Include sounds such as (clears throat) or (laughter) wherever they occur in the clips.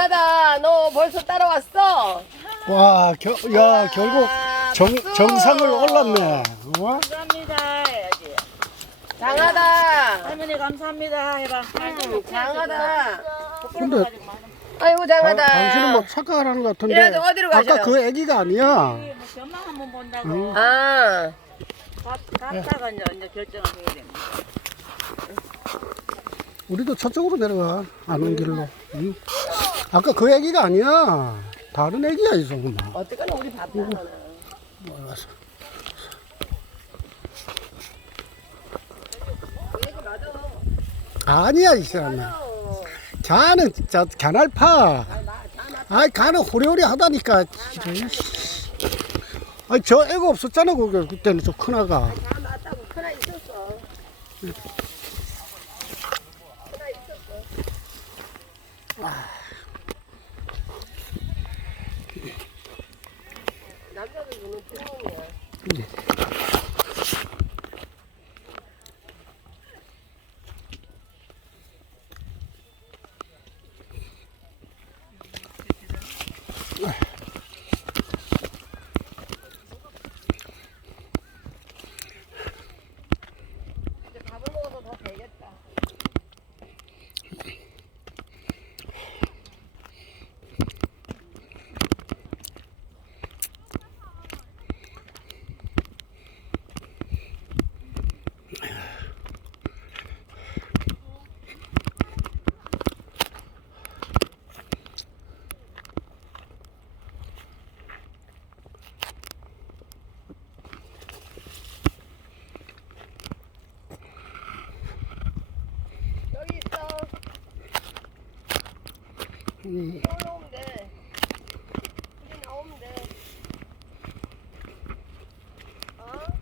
장하다, 너 벌써 따라왔어? 와, 겨, 야, 결국 정, 박수! 정상을 올랐네. 어? 감사합니다 해야지. 장하다. 할머니 감사합니다 해봐. 음, 장하다. 근데 아이고, 당, 장하다. 당신은 뭐 착각하는 것 같은데. 어디로 가셔요? 아까 그 애기가 아니야. 뭐 전망 한번 본다고. 응. 아, 가- 갔다가 이제, 이제 결정을 해야 됩니다. 우리도 저쪽으로 내려가. 아는 길로. 응? 아까 그 애기가 아니야. 다른 애기야, 이 정도. 어떡하나 우리 밥 먹어. 몰랐어. 아니야, 이 사람아. 걔는 저 개날파. 아이, 걔는 호리호리 하다니까. 아이, 저 애가 없었잖아, 그게. 그때는 저 큰아가. 다 맞다고 하나 있었어. 남자들 노는 똥이야. 이제 밥을 먹어서 더 되겠다. 여기 있어. 올라오면 돼. 우리 나오면 돼. 어?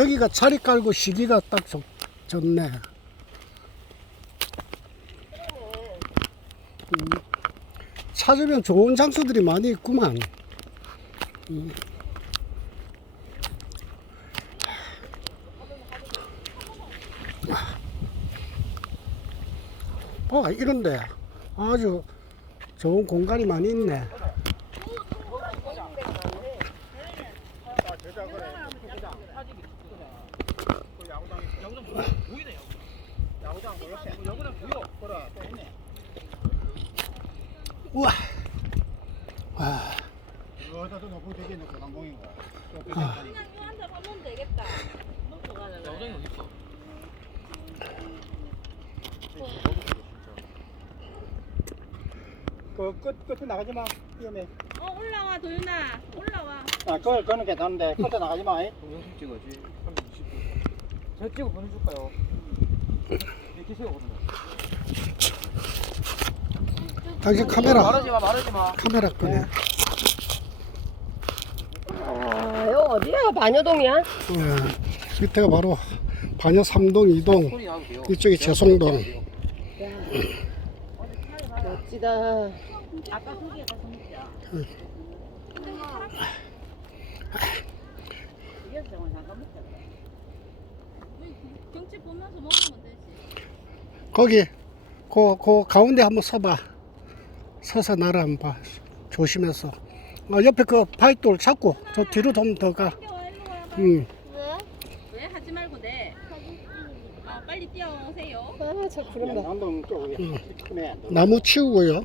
여기가 자리 깔고 시기가 딱 좋, 좋네. 음, 찾으면 좋은 장소들이 많이 있구만. 음. 봐, 이런데 아주 좋은 공간이 많이 있네. 우와. 와. 여기다도 놓고 되겠네 그 강공이고 아. 그냥 이거 한잔 하면 되겠다. 먹고 가는 거. 그끝 끝에 나가지 마 위험해 어 올라와 도윤아 올라와. 아 그걸 그는 괜찮은데 끝에 나가지 마 이. (laughs) 동영상 찍어야지. 320분. 제가 찍어 보내줄까요? 이렇게 세요 그러면. 당신 카메라, 말하지 마, 말하지 마. 카메라 끄네. 아, 여기 어디야? 반여동이야? 예, 밑에가 바로 반여 3동, 2동, 소리 나도 돼요. 이쪽이 재송동. 멋지다. 아까 거기에 가서 먹자. 이어서 잠깐 먹자. 경치 보면서 먹으면 되지. 거기, 그, 그 가운데 한번 서봐. 서서 나를 한번 봐. 조심해서. 어, 옆에 그 바위돌 잡고 저 뒤로 좀 더 가. 일로 와. 음. 왜 하지 말고 내. 아 빨리 뛰어오세요. 아, 쪽이 음. 크네 나무 치우고요.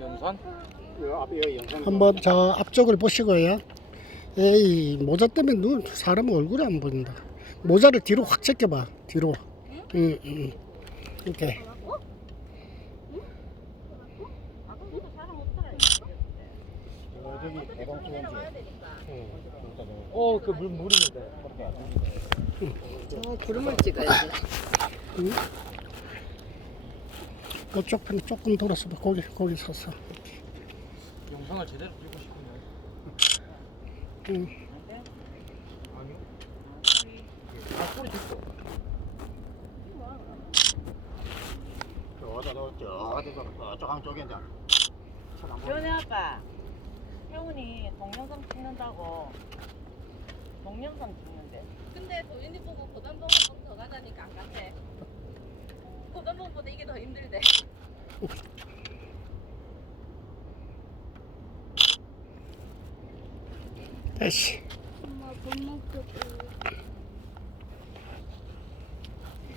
연산? 한번 저 앞쪽을 보시고요. 에이, 모자 때문에 눈, 사람 얼굴이 안 보인다. 모자를 뒤로 확 제껴봐. 뒤로. 응, 응. 이렇게. 저기 대방 수원지 어, 그 물, 물 있는데. 저 구름을 찍어야지. 그쪽 편 조금 돌아서 봐. 거기, 거기 서서. 영상을 제대로 찍고 싶으면. 응. 꼬리 줬어. 저저 저 저저 저강 쪽에 이제 차안 보여. 연애 아빠 혜훈이 동영상 찍는다고 동영상 찍는데 근데 도윤이 보고 고단봉 더 가자니까 안 갔대. 고단봉보다 이게 더 힘들대. 다시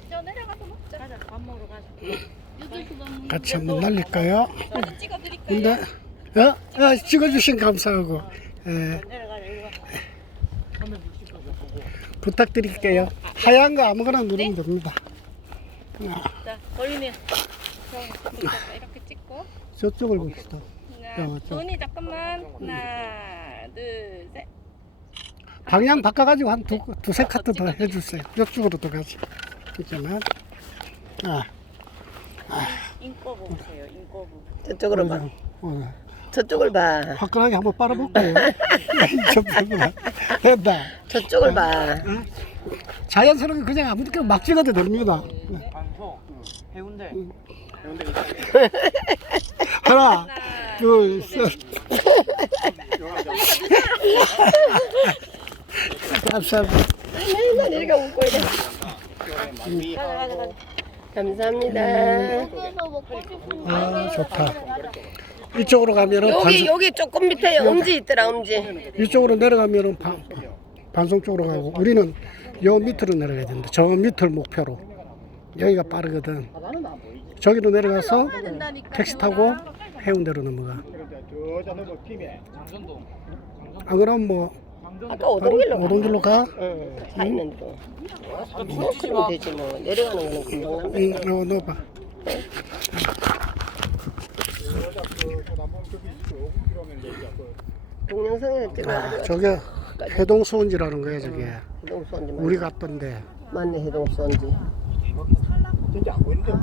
저 내려가서 먹자. 가자 밥 먹으러 가자 (clears throat) 같이 한번 날릴까요? 사진 찍어드릴까요? 근데 어? 어, 찍어주신 감사하고 예, 내려가자 이리 와 360도에서 보고. 부탁드릴게요. 하얀 거 아무거나 누르면 됩니다. 자 자, 이렇게 찍고. 저쪽을 봅시다. 하나. 도윤이 잠깐만. 하나, 둘, 셋. 방향 바꿔가지고 한 두, 두세 카트 더 해주세요. 이쪽으로 더 가지. 그러면 아, 인꼬부 보세요 인꼬부 저쪽으로 봐. 어, 저쪽을 봐. 화끈하게 한번 빨아볼까요? (laughs) 잠깐만. 됐다. 저쪽을 봐. 자연스럽게 그냥 아무 데나 막 찍어도 됩니다. 반송. 해운대. 이제 (laughs) 하나, 둘, 셋. 감사합니다. 맨날 이렇게 웃고 이래. 가자 가자 가자 감사합니다. 아, 좋다. 이쪽으로 가면은 여기 반송, 여기 조금 밑에 엄지 있더라 엄지. 이쪽으로 내려가면은 반, 반송 쪽으로 가고 우리는 요 밑으로 내려가야 된다. 저 밑을 목표로. 여기가 빠르거든. 저기로 내려가서. 택시 타고 해운대로 넘어가. 안 그러면 뭐 아까 오던 길로 가. 오던 길로 가? 응. 차 있는 또. 아, 뭐. 되지 뭐. 내려가는 거는 금방 난다. 응, 어, 넣어봐. 동영상에 찍어. 아, 저게 해동수원지라는 거야, 저게. 해동수원지. 우리 갔던데. 맞네 해동수원지. 진짜 안 보이는데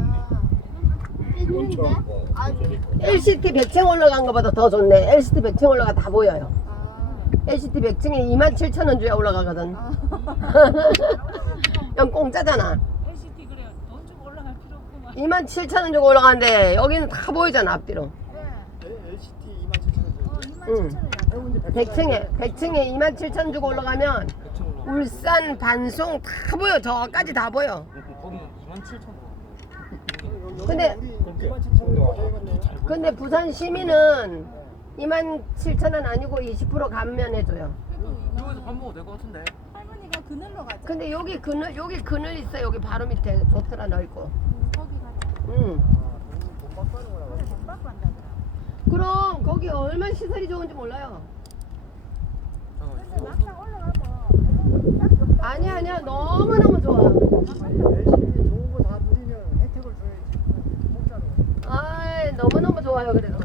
LCT 100층 올라간 것보다 더 좋네. LCT 100층 올라가 다 보여요. LCT 100층에 27,000원 주야 올라가거든. (laughs) 영 공짜잖아. LCT 그래 돈 주고 올라갈 필요 없구만 27,000원 주고 올라가는데 여기는 다 보이잖아 앞뒤로. LCT 27,000원 응. 100층에 100층에 27,000원 주고 올라가면 울산 반송 다 보여. 저까지 다 보여. 거기는 27,000원. 근데 27,000원 근데 부산 시민은 27,000원 아니고 20% 감면해줘요. 저기서 밥 먹어도 될 것 같은데. 할머니가 그늘로 가자. 근데 여기 그늘 여기 그늘 있어 여기 바로 밑에 좋더라 넓고. 거기 가자. 응. 못 받고 한다. 그럼 거기 얼마나 시설이 좋은지 몰라요. 근데 막상 올라가면 아니 아니야 너무 너무 좋아. 좋은 거 다 누리면 혜택을 줘야지 공짜로 아 너무 너무 좋아요 그래도.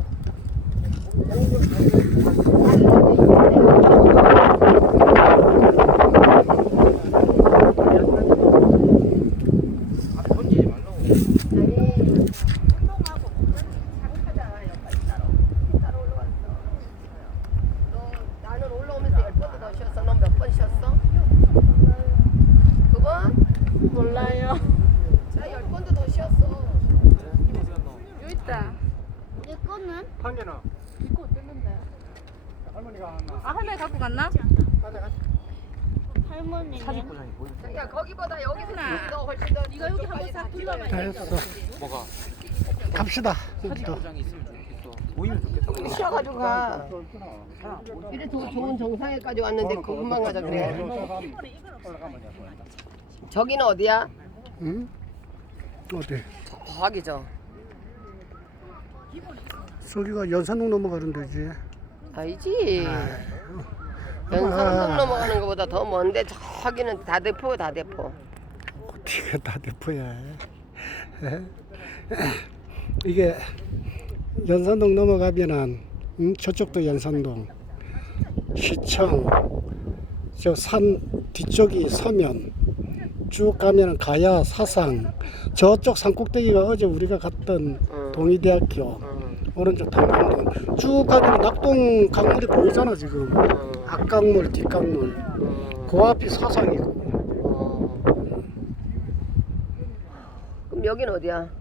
아, 던지지 말라고. 아니 운동하고 잘못하자 여기까지 따로 따로 올라왔어. 너 나는 올라오면서 열 번도 더 쉬었어. 넌 몇 번 쉬었어? 두 번? 몰라요. 자열 번도 더 쉬었어. 어디 갔노? 여기 있다. 내 거는 판계는 이거 어땠는데? 할머니가 하나 아 할머니 갖고 갔나? 할머니는 사직구장이 보여. 야 거기보다 여기서 하나. 더 훨씬 더 이거 여기 한번 싹 둘러봐야 다 했어. 뭐가? 갑시다. 또. 사직구장이 있으면 좋겠어. 보이면 좋겠다고. 쉬어가지고 가. 있구나 이래 더 좋은 정상에까지 왔는데 그것만 가자 그래. 올라가면 저기는 어디야? 응? 어디? 저기죠. 저기가 연산동 넘어가는 데지. 알지. 연산동 넘어가는 것보다 더 먼데 저기는 다대포 다대포. 어디가 다 대포야. 에? 이게 연산동 넘어가면은 음, 저쪽도 연산동 시청 저 산 뒤쪽이 서면 쭉 가면은 가야 사상 저쪽 산 꼭대기가 어제 우리가 갔던 응. 동의대학교 응. 오른쪽 단강동 쭉 가면 낙동 강물이 보이잖아 지금 응. 앞강물 뒷강물 응. 그 앞이 사상이고 어. 그럼 여긴 어디야?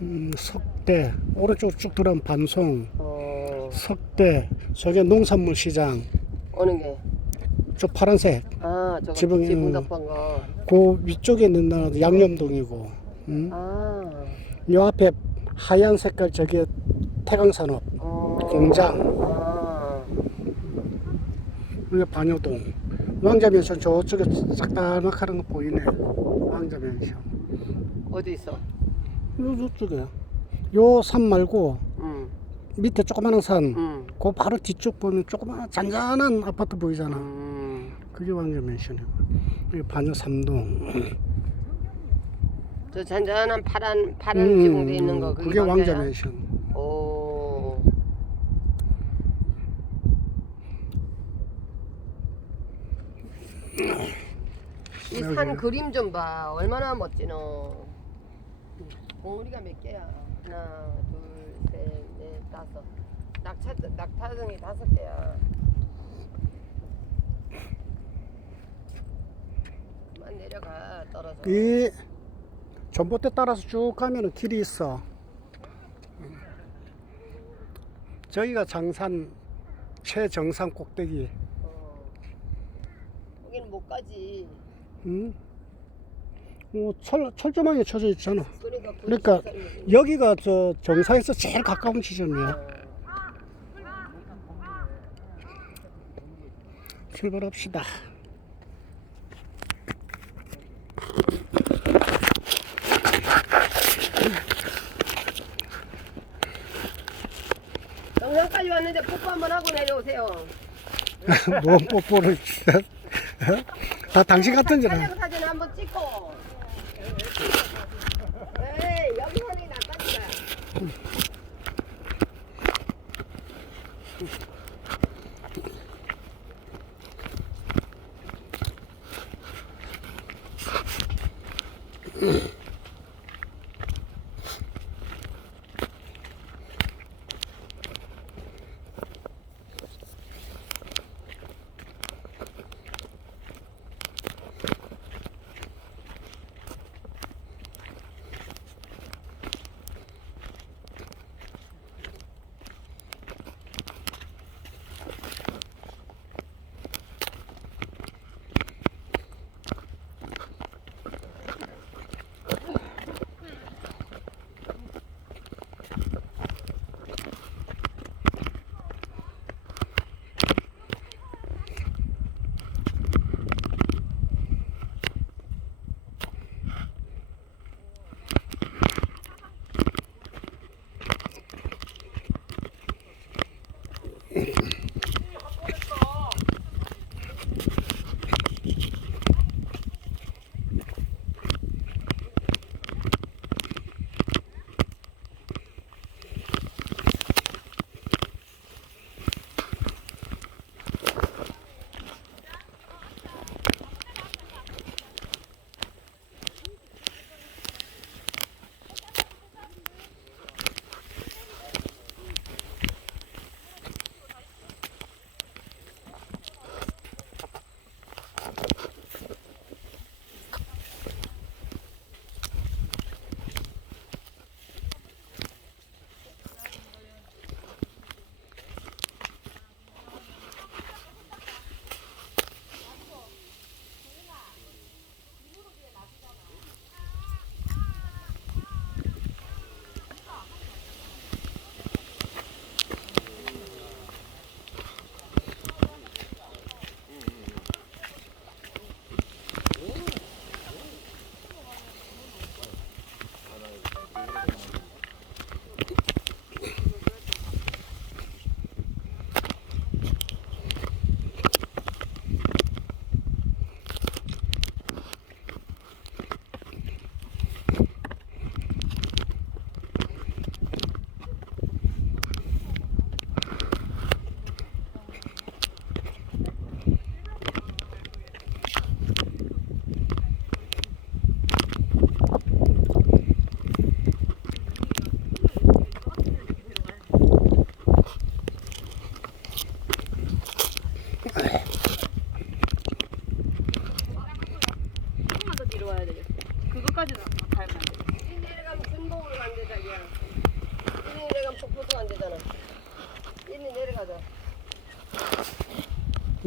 음, 석대 오른쪽으로 쭉 들어가면 반송 어 석대 저게 농산물 시장 어느 게? 저 파란색 아 저거 지붕에 지붕 덮은 거. 그 위쪽에 있는 나라도 양념동이고 음? 아. 요 앞에 하얀 색깔 저게 태강산업 어. 공장 아. 이게 반여동 왕자면션 저쪽에 싹다락하는 거 보이네 왕자면션 어디 있어? 요 저쪽에 요산 말고 응. 밑에 조그마한 산 응. 그 바로 뒤쪽 보면 조그마한 잔잔한 아파트 보이잖아 음. 그게 왕자면션이고 이게 반여 삼동 저 잔잔한 파란 파란 음, 지붕돼 있는 거 그게 왕자야? 왕자면션 오. 이 산 여기. 그림 좀 봐. 얼마나 멋지노. 봉우리가 몇 개야? 하나, 둘, 셋, 넷, 다섯. 낙차 낙타등이 다섯 개야. 그만 내려가 떨어져. 이 전봇대 따라서 쭉 가면은 길이 있어. 저기가 장산 최정상 꼭대기. 어. 여기는 못 가지. 응? 어, 철 철조망에 쳐져 있잖아. 그러니까 그 그러니까 여기가 저 정상에서 제일 가까운 지점이야. 출발합시다. 영상까지 왔는데 뽀뽀 한번 하고 내려오세요. (laughs) 뭔 뽀뽀를 진짜. (laughs) 다 당신 같은 줄 알아. 사진 한번 찍고.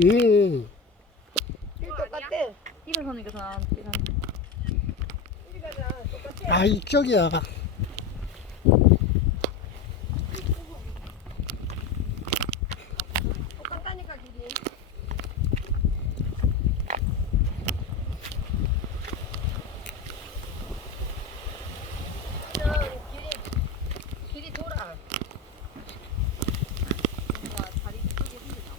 음, 가자. 똑같아. 아, 이쪽이야. 똑같다니까 길이. 그냥 길이 길이 돌아. 뭔가 다리 쪽에 힘들다.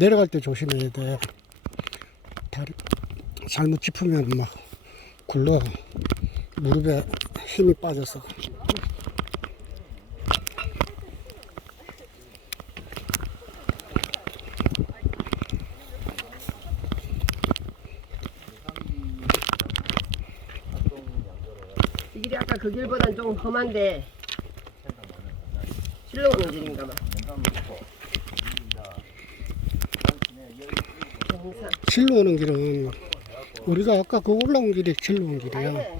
내려갈 때 조심해야 돼. 다리 잘못 짚으면 막 굴러 무릎에 힘이 빠져서. 이 길이 아까 그 길보단 좀 험한데 실로 오는 길인가 봐. 실로 오는 길은 우리가 아까 그 올라온 길이 실로 온 길이야. 아니네.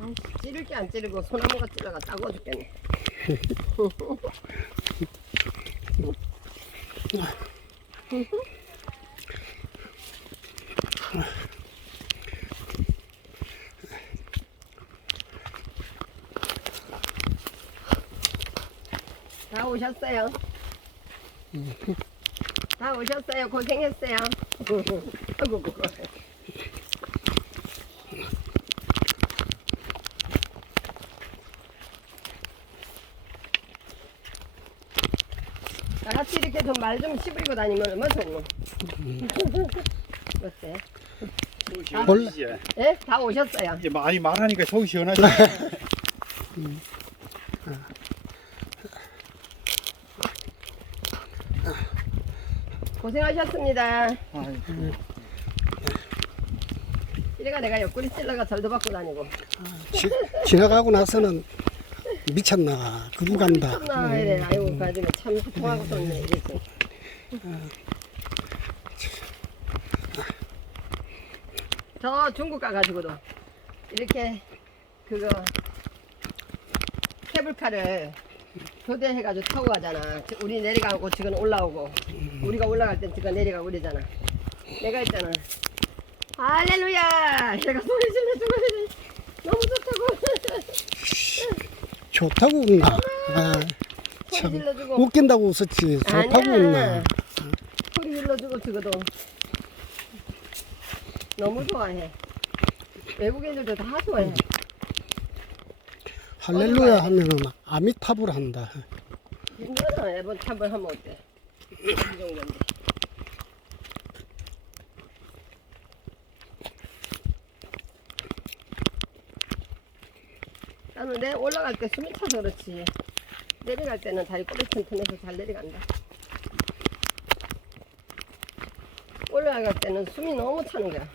아이씨, 찌를 게 안 찌르고 소나무가 찔러가 따가워 죽겠네. 다 오셨어요. 다 오셨어요. 고생했어요 (laughs) 같이 이렇게 좀 말좀 씹으리고 다니면 얼마나 좋노? (laughs) 어때? 원래 예? 다 오셨어요. 이제 많이 말하니까 속이 시원하지. (laughs) 고생하셨습니다. 이래가 내가 옆구리 찔러가 절도 받고 다니고. 지, 지나가고 나서는 미쳤나 그거 간다. 미쳤나 이래. 아이고 가지고 참 통하고 떴네 이랬어. 저 중국 가가지고도 이렇게 그거 케이블카를 교대해가지고 타고 가잖아. 저- 우리 내려가고 지금 올라오고 우리가 올라갈 땐 지금 내려가고 그러잖아. 내가 했잖아. 할렐루야! 내가 소리 질러 주고 그래. 너무 좋다고. (laughs) 좋다고 웃나? 아, 참 질러주고. 웃긴다고 웃었지. 좋다고 아니야. 웃나? 소리 질러주고 저거도 너무 좋아해. 외국인들도 다 좋아해. 할렐루야 하면은 아미타불 한다. 힘들어. 애번 한번 하면 어때? 이 정도인데. 나는 내 올라갈 때 숨이 차서 그렇지. 내려갈 때는 다리 꼬리 튼튼해서 잘 내려간다. 올라갈 때는 숨이 너무 차는 거야.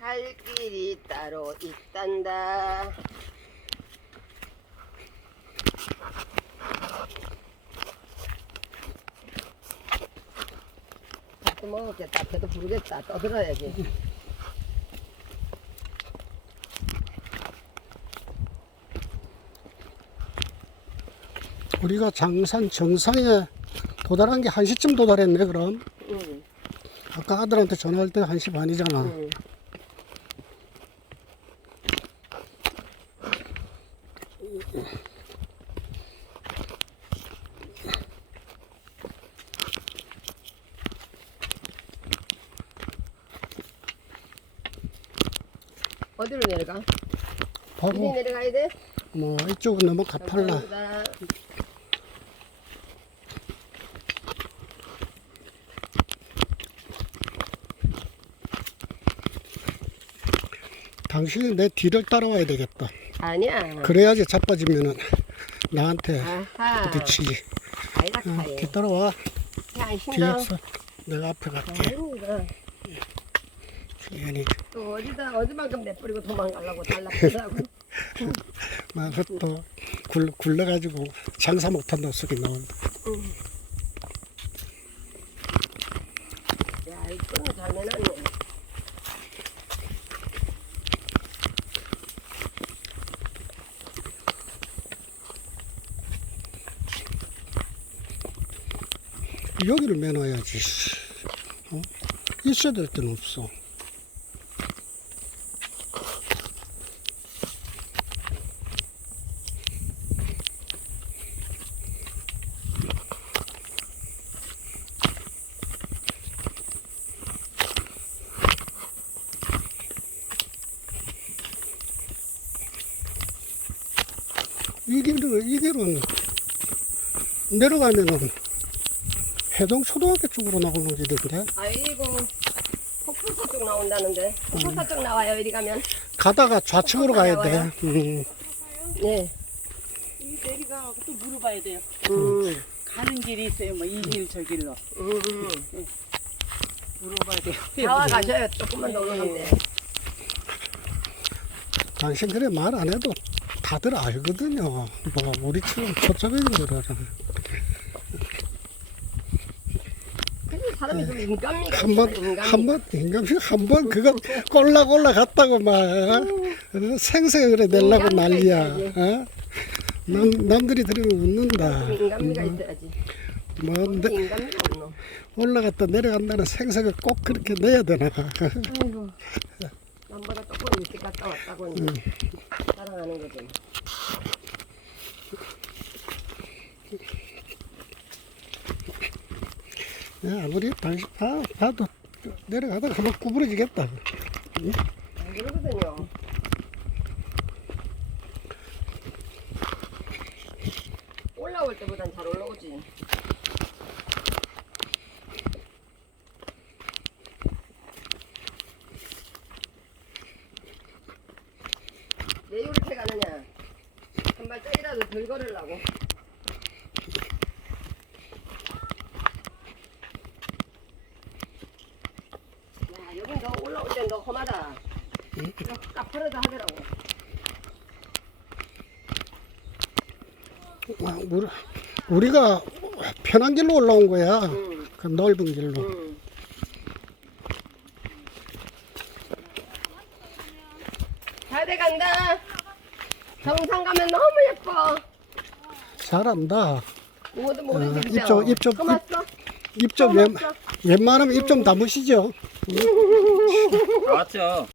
갈 길이 따로 있단다. 밥도 먹었겠다. 배도 부르겠다. 떠들어야지. 우리가 장산 정상에 도달한 게 1시쯤 도달했네 그럼. 응, 아까 아들한테 전화할 때 1시 반이잖아. 응. 어디로 내려가? 이리 내려가야 돼? 뭐 이쪽은 너무 가팔라. 당신이 내 뒤를 따라와야 되겠다. 아니야. 그래야지 자빠지면은 나한테 부딪히지. 어, 뒤 따라와. 야, 뒤에서 내가 앞에 갈게. 아, 주연이 또 어디다 어디만큼 내버리고 도망가려고 달라붙더라고. (laughs) 막또 굴, 굴러가지고 장사 못한다는 소리 나온다. 야, 이거는 잘 내놨네. 여기를 매놔야지. 어? 있어야 될 데는 없어. 이 길은, 이 길은 내려가면은 해동 초등학교 쪽으로 나오는 길인데 아이고. 폭포사 쪽 나온다는데. 폭포사 쪽 나와요, 이리 가면. 가다가 좌측으로 가야 돼. 음, 네. 이 내리가 또 물어봐야 돼요. 음. 가는 길이 있어요. 뭐 이 길 저 길로 음. 물어봐야 돼요. (laughs) 나와 가셔요. 조금만 더 오는데. 당신 그래 말 안 해도 다들 알거든요. 뭐 우리처럼 사람이 좀 인간미가 있어. 한번 한번 인간이 한번 그거 꼴라 꼴라 갔다고 막 어? 생색을 내려고 난리야. 어? 남 남들이 들으면 웃는다. 인간미가 있어야지. 뭐. 올라갔다 내려간다는 생색을 꼭 그렇게 내야 되나? 아이고. 남보다 조금 일찍 갔다 왔다고 이 제 자랑하는 거지. 야, 아무리 당신 봐, 봐도 내려가다가 한번 구부러지겠다. 안 그러거든요. 올라올 때보단 잘 올라오지. 왜 이렇게 가느냐? 한 발짝이라도 덜 걸으려고. 야, 여긴 너 올라올 땐너 험하다. 까파르다 하더라고. 아, 우리, 우리가 편한 길로 올라온 거야. 응, 그 넓은 길로. 응. 잘돼 간다. 정상 가면 너무 예뻐. 잘한다. 모르지 어? 입 좀- 입 좀- 고맙어. 입 좀 웬, 고맙어. 웬만하면 입 좀 담으시죠. 맞죠.